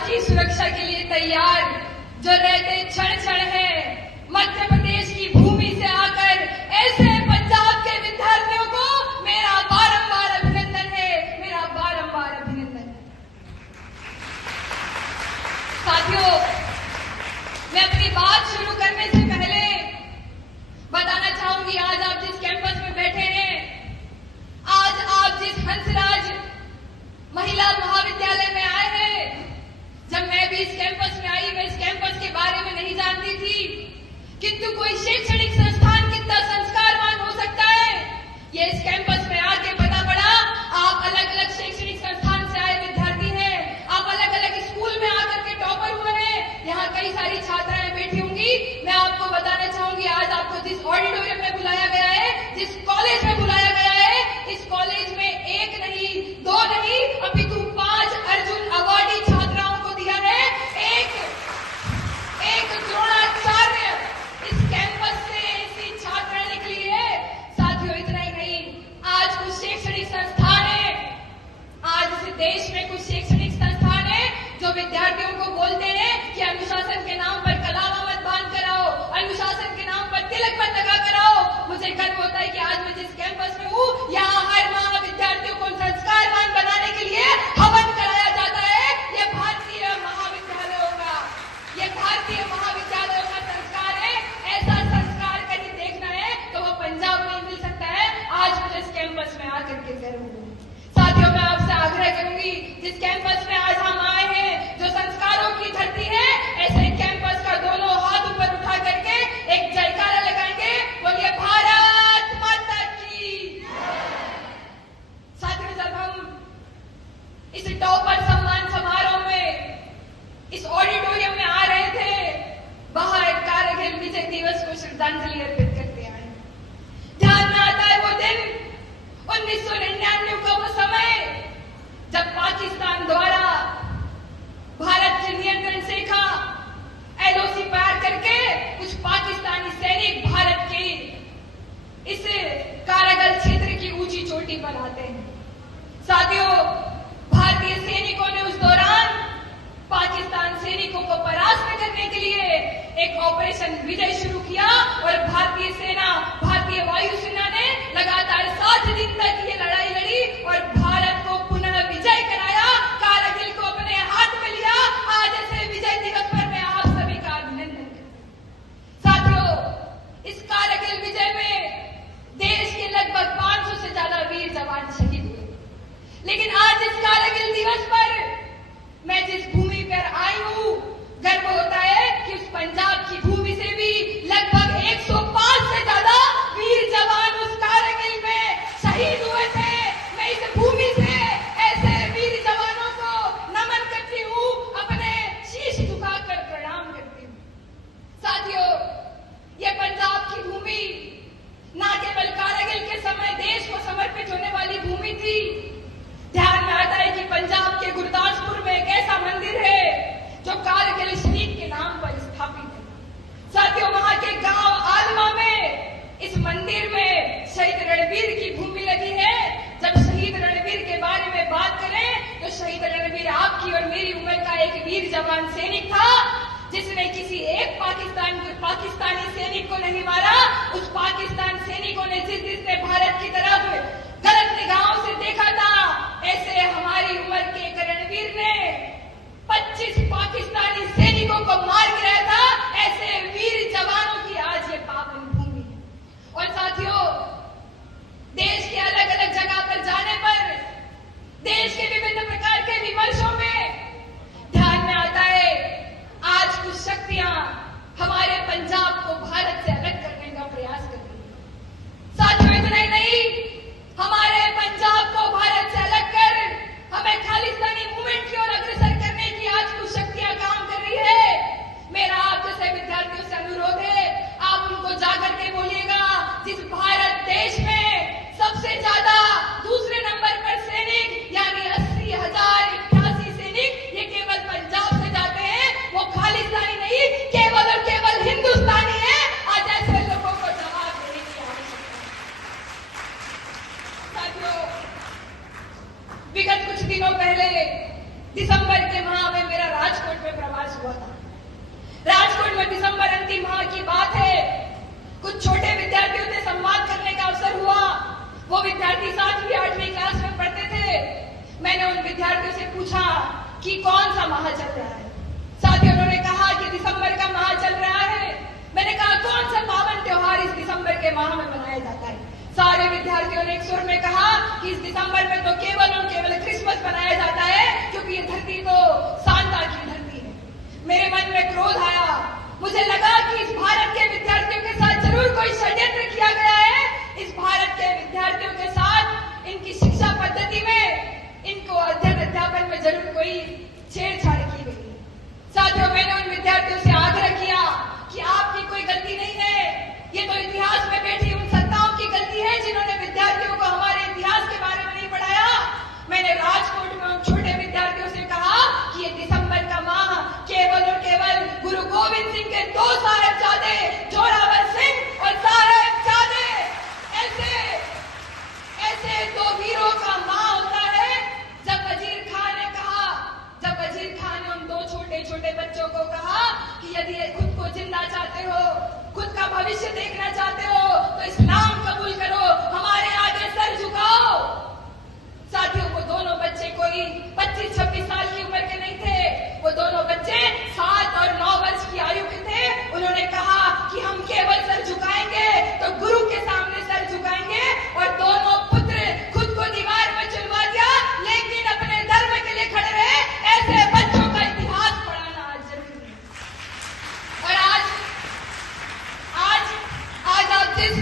राष्ट्रीय सुरक्षा के लिए तैयार जो रहते क्षण क्षण है मध्य प्रदेश की भूमि से आकर ऐसे पंजाब के विद्यार्थियों को मेरा बारंबार अभिनंदन है, मेरा बारंबार अभिनंदन है। साथियों, मैं अपनी बात शुरू करने से पहले बताना चाहूंगी, आज आप जिस कैंपस में बैठे हैं, आज आप जिस हंसराज महिला महाविद्यालय में आए हैं, जब मैं भी इस कैंपस में आई, मैं इस कैंपस के बारे में नहीं जानती थी, किंतु कोई शैक्षणिक संस्थान कितना संस्कारवान हो सकता है, ये इस कैंपस में आके पता पड़ा। आप अलग अलग शैक्षणिक संस्थान से आए विद्यार्थी हैं, आप अलग अलग स्कूल में आकर के टॉपर हुए हैं, यहाँ कई सारी छात्राएं बैठी होंगी। मैं आपको बताना चाहूंगी, आज आपको जिस ऑडिटोरियम में बुलाया गया है, जिस कॉलेज में बुलाया गया है, इस कॉलेज में एक नहीं, दो नहीं, अपितु 5 अर्जुन अवार्डी छात्राओं को दिया है। एक द्रोणाचार्य इस कैंपस से ऐसी छात्रा निकली है। साथियों, इतना ही नहीं, आज कुछ शैक्षणिक संस्थान है, आज इस देश में कुछ शैक्षणिक संस्थान है जो विद्यार्थियों को बोलते हैं कि अनुशासन के नाम पर कलावा मत बांध कराओ, अनुशासन के नाम पर तिलक मत लगा कराओ। मुझे गर्व होता है कि आज मैं जिस कैंपस में हूँ, यहाँ हर माह विद्यार्थियों को संस्कारवान बनाने के लिए हवन कराया जाता है। ये भारतीय महाविद्यालयों का संस्कार है। ऐसा संस्कार कहीं देखना है तो वो पंजाब में मिल सकता है। आज मुझे इस कैंपस में आकर के गर्व है। साथियों, मैं आपसे आग्रह करूंगी, जिस कैंपस में आज हम आए हैं, जो संस्कारों की धरती है, ऐसे कैंपस का दोनों हाथ ऊपर उठा करके एक जयकारा लगाएंगे, बोलिए भारत माता की। साथियों, जब हम इस टॉपर सम्मान समारोह में इस ऑडिटोरियम में आ रहे थे, बाहर कारगिल विजय दिवस को श्रद्धांजलि अर्पित करते आए। ध्यान में आता है वो दिन 1999 का वो समय जब पाकिस्तान द्वारा भारत की नियंत्रण रेखा एलओसी पार करके कुछ पाकिस्तानी सैनिक भारत के इस कारगिल क्षेत्र की ऊंची चोटी पर आते हैं। साथियों, भारतीय सैनिकों ने उस दौरान पाकिस्तान सैनिकों को परास्त करने के लिए एक ऑपरेशन विजय शुरू किया और भारतीय सेना, भारतीय वायुसेना ने लगातार 7 दिन तक ये लड़ाई लड़ी और भारत को पुनः विजय कराया, कारगिल को अपने हाथ में लिया। आज ऐसे विजय दिवस पर मैं आप सभी का अभिनंदन करता हूं। साथियों, इस कारगिल विजय में देश के लगभग 500 से ज्यादा वीर जवान शहीद हुए, लेकिन आज इस कारगिल दिवस पर मैं जिस भूमि पर आई हूं, गर्व होता है कि उस पंजाब की भूमि से भी लगभग 105 से ज्यादा वीर जवान उस कारगिल में शहीद हुए थे। मैं इस भूमि से ऐसे वीर जवानों को नमन करती हूं, अपने शीश झुकाकर प्रणाम करती हूं। साथियों, ये पंजाब की भूमि न केवल कारगिल के समय देश को समर्पित होने वाली भूमि थी। ध्यान में आता है कि पंजाब के गुरदासपुर में एक ऐसा मंदिर है जो कारगिल शहीद के नाम पर स्थापित है। साथियों, वहां के गांव आलमा में इस मंदिर में शहीद रणवीर की भूमि लगी है। जब शहीद रणवीर के बारे में बात करें तो शहीद रणवीर आपकी और मेरी उम्र का एक वीर जवान सैनिक था, जिसने किसी एक पाकिस्तानी सैनिक को नहीं मारा। उस पाकिस्तान सैनिकों ने जिसने भारत की तरफ गलत निगाहों से देखा था, ऐसे हमारी उम्र के एक रणवीर ने 25 पाकिस्तानी सैनिकों को मार गिराया था। ऐसे वीर जवानों की आज ये पावन भूमि है। और साथियों, देश के अलग अलग जगह पर जाने पर, देश के विभिन्न प्रकार के विमर्शों में ध्यान में आता है आज कुछ शक्तियां हमारे पंजाब को भारत से अलग करने का प्रयास कर रही है। साथियों, इतना ही नहीं, हमारे पंजाब को भारत से अलग कर हमें खालिस्तानी मूवमेंट की ओर अग्रसर करने की आज कुछ शक्तियां काम कर रही है। मेरा आप जैसे विद्यार्थियों से अनुरोध है, आप उनको जाकर के बोलिएगा, जिस भारत देश में सबसे ज्यादा दूसरे नंबर पर सैनिक यानी 80,088 सैनिक ये केवल पंजाब से जाते हैं, वो खालिस्तानी नहीं, केवल और केवल हिंदुस्तानी है। आज ऐसे लोगों को जवाब देने की आवश्यकता है। साथियों, विगत कुछ दिनों पहले दिसंबर के माह में मेरा मैंने उन विद्यार्थियों से पूछा कि कौन सा माह चल रहा है। साथियों, उन्होंने कहा कि दिसंबर का माह चल रहा है। मैंने कहा कौन सा पावन त्योहार इस दिसंबर के माह में मनाया जाता है। सारे विद्यार्थियों ने एक सुर में कहा कि इस दिसंबर में तो केवल और केवल क्रिसमस मनाया जाता है, क्योंकि ये धरती तो सांता की धरती है। मेरे मन में क्रोध आया। मुझे लगा कि इस भारत के विद्यार्थियों के साथ जरूर कोई षड्यंत्र किया गया है। इस भारत के विद्यार्थियों के साथ इनकी शिक्षा पद्धति में, इनको अध्यापन में जरूर कोई छेड़छाड़ की गई है। साथियों, मैंने उन विद्यार्थियों से आग्रह किया कि आपकी कोई गलती नहीं है, ये तो इतिहास में बैठी उन सत्ताओं की गलती है जिन्होंने विद्यार्थियों को हमारे इतिहास के बारे में नहीं पढ़ाया। मैंने राजकोट में उन छोटे विद्यार्थियों से कहा कि ये दिसंबर का माह केवल और केवल गुरु गोविंद सिंह के 2 साहिबजादे जोरावर सिंह और साहिबजादे ऐसे 2 वीरों का माह होता है। जब वजीर खान ने उन 2 छोटे छोटे बच्चों को कहा कि यदि खुद को जिंदा चाहते हो, खुद का भविष्य देखना चाहते हो, तो इस्लाम कबूल करो, हमारे आगे सर झुकाओ। साथियों, वो दोनों बच्चे कोई 25-26 साल की उम्र के नहीं थे। वो दोनों बच्चे 7 और 9 वर्ष की आयु के थे। उन्होंने कहा कि हम केवल सर झुकाएंगे तो गुरु के सामने सर झुकाएंगे। और दोनों पुत्र खुद को दीवार में चुनवा दिया, लेकिन अपने धर्म के लिए खड़े रहे। ऐसे बच्चों का इतिहास पढ़ाना आज जरूरी है। और आज आप जिस